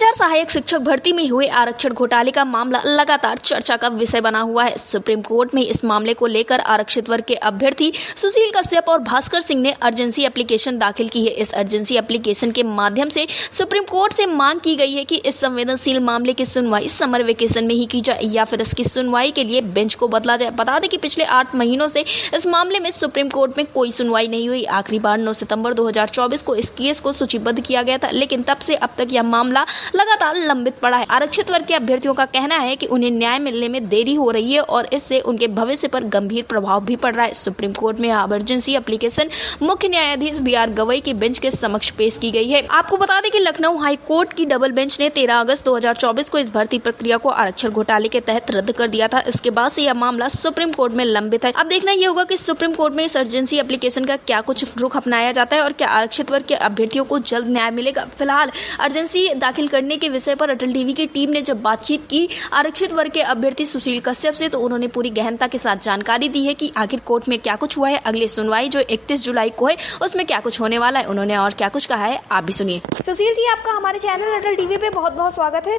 2000 सहायक शिक्षक भर्ती में हुए आरक्षण घोटाले का मामला लगातार चर्चा का विषय बना हुआ है। सुप्रीम कोर्ट में इस मामले को लेकर आरक्षित वर्ग के अभ्यर्थी सुशील कश्यप और भास्कर सिंह ने अर्जेंसी एप्लीकेशन दाखिल की है। इस अर्जेंसी एप्लीकेशन के माध्यम से सुप्रीम कोर्ट से मांग की गई है कि इस संवेदनशील मामले की सुनवाई समर वेकेशन में ही की जाए या फिर इसकी सुनवाई के लिए बेंच को बदला जाए। बता दें कि पिछले 8 महीनों से इस मामले में सुप्रीम कोर्ट में कोई सुनवाई नहीं हुई। आखिरी बार 9 सितंबर 2024 को इस केस को सूचीबद्ध किया गया था, लेकिन तब से अब तक यह मामला लगातार लंबित पड़ा है। आरक्षित वर्ग के अभ्यर्थियों का कहना है कि उन्हें न्याय मिलने में देरी हो रही है और इससे उनके भविष्य पर गंभीर प्रभाव भी पड़ रहा है। सुप्रीम कोर्ट में अर्जेंसी एप्लीकेशन मुख्य न्यायाधीश BR गवई की बेंच के समक्ष पेश की गई है। आपको बता दें कि लखनऊ हाई कोर्ट की डबल बेंच ने 13 अगस्त 2024 को इस भर्ती प्रक्रिया को आरक्षण घोटाले के तहत रद्द कर दिया था। इसके बाद से यह मामला सुप्रीम कोर्ट में लंबित है। अब देखना यह होगा कि सुप्रीम कोर्ट में इस अर्जेंसी एप्लीकेशन का क्या कुछ रुख अपनाया जाता है और क्या आरक्षित वर्ग के अभ्यर्थियों को जल्द न्याय मिलेगा। फिलहाल अर्जेंसी दाखिल करने के विषय पर अटल टीवी की टीम ने जब बातचीत की आरक्षित वर्ग के अभ्यर्थी सुशील कश्यप से, तो उन्होंने पूरी गहनता के साथ जानकारी दी है कि आखिर कोर्ट में क्या कुछ हुआ है, अगली सुनवाई जो 31 जुलाई को है उसमें क्या कुछ होने वाला है। उन्होंने और क्या कुछ कहा है, आप भी सुनिए। सुशील जी, आपका हमारे चैनल अटल टीवी पे बहुत बहुत स्वागत है।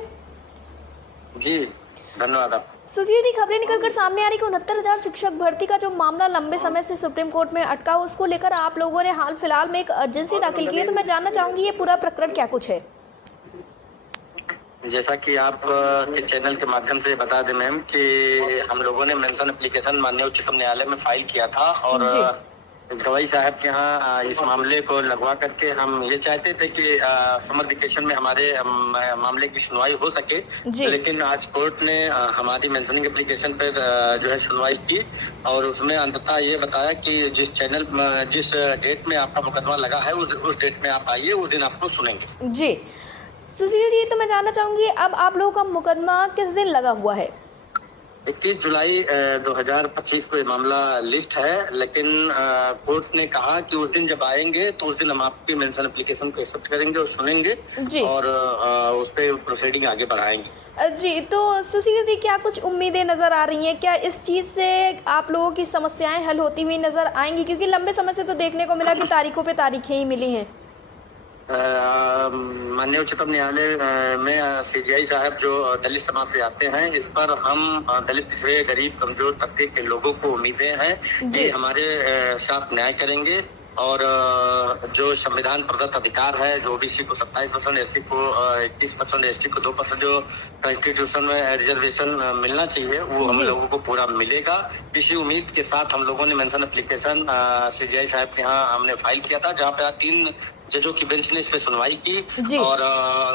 जी धन्यवाद आप। सुशील जी, खबरें निकलकर सामने आ रही कि 69,000 शिक्षक भर्ती का जो मामला लंबे समय से सुप्रीम कोर्ट में अटका, उसको लेकर आप लोगों ने हाल फिलहाल में एक अर्जेंसी दाखिल की है। तो मैं जानना चाहूंगी ये पूरा प्रकरण क्या कुछ है। जैसा कि आप के चैनल के माध्यम से बता दें मैम कि हम लोगों ने मेंशन एप्लीकेशन माननीय उच्चतम न्यायालय में फाइल किया था और गवई साहब के यहाँ इस मामले को लगवा करके हम ये चाहते थे कि समर वेकेशन में हमारे मामले की सुनवाई हो सके, लेकिन आज कोर्ट ने हमारी मेंशनिंग एप्लीकेशन पर जो है सुनवाई की और उसमें अंततः ये बताया कि जिस डेट में आपका मुकदमा लगा है उस डेट में आप आइए, उस दिन आपको सुनेंगे। जी सुशील जी, तो मैं जानना चाहूंगी अब आप लोगों का मुकदमा किस दिन लगा हुआ है। 21 जुलाई 2025 को ये मामला लिस्ट है, लेकिन कोर्ट ने कहा कि उस दिन जब आएंगे तो उस दिन हम आपकी मेंशन एप्लीकेशन को एक्सेप्ट करेंगे और सुनेंगे और उस पर प्रोसीडिंग आगे बढ़ाएंगे। जी, तो सुशील जी, क्या कुछ उम्मीदें नजर आ रही हैं? क्या इस चीज से आप लोगों की समस्याएं हल होती हुई नजर आएंगी? क्योंकि लंबे समय से तो देखने को मिला कि तारीखों पे तारीखें ही मिली हैं। माननीय उच्चतम न्यायालय में CJI साहब जो दलित समाज से आते हैं, इस पर हम दलित पिछड़े गरीब कमजोर तबके के लोगों को उम्मीदें हैं कि हमारे साथ न्याय करेंगे और जो संविधान प्रदत्त अधिकार है, जो OBC को 27%, SC को 21%, ST को 2% जो कॉन्स्टिट्यूशन में रिजर्वेशन मिलना चाहिए वो हम लोगों को पूरा मिलेगा। इसी उम्मीद के साथ हम लोगों ने मेंशन एप्लीकेशन CJI साहब के यहाँ हमने फाइल किया था, जहाँ पे 3 जजों की बेंच ने इस पे सुनवाई की और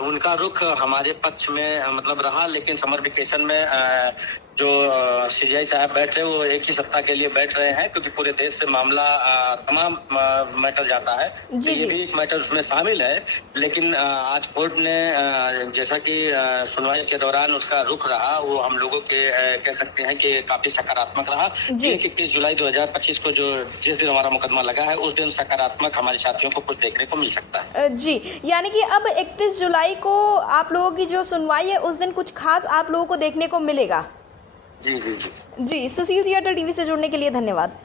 उनका रुख हमारे पक्ष में मतलब रहा। लेकिन समर वेकेशन में जो CJI साहब बैठ रहे हैं वो एक ही सप्ताह के लिए बैठ रहे हैं, क्योंकि पूरे देश से मामला तमाम मैटर जाता है, तो ये भी एक मैटर उसमें शामिल है। लेकिन आज कोर्ट ने जैसा कि सुनवाई के दौरान उसका रुख रहा, वो हम लोगों के कह सकते हैं कि काफी सकारात्मक रहा। 21 जुलाई 2025 को जिस दिन हमारा मुकदमा लगा है उस दिन सकारात्मक हमारे साथियों को कुछ देखने को मिल सकता है। जी, यानी कि अब 31 जुलाई को आप लोगों की जो सुनवाई है उस दिन कुछ खास आप लोगों को देखने को मिलेगा। जी जी जी जी, सुशील जी, अटल टीवी से जुड़ने के लिए धन्यवाद।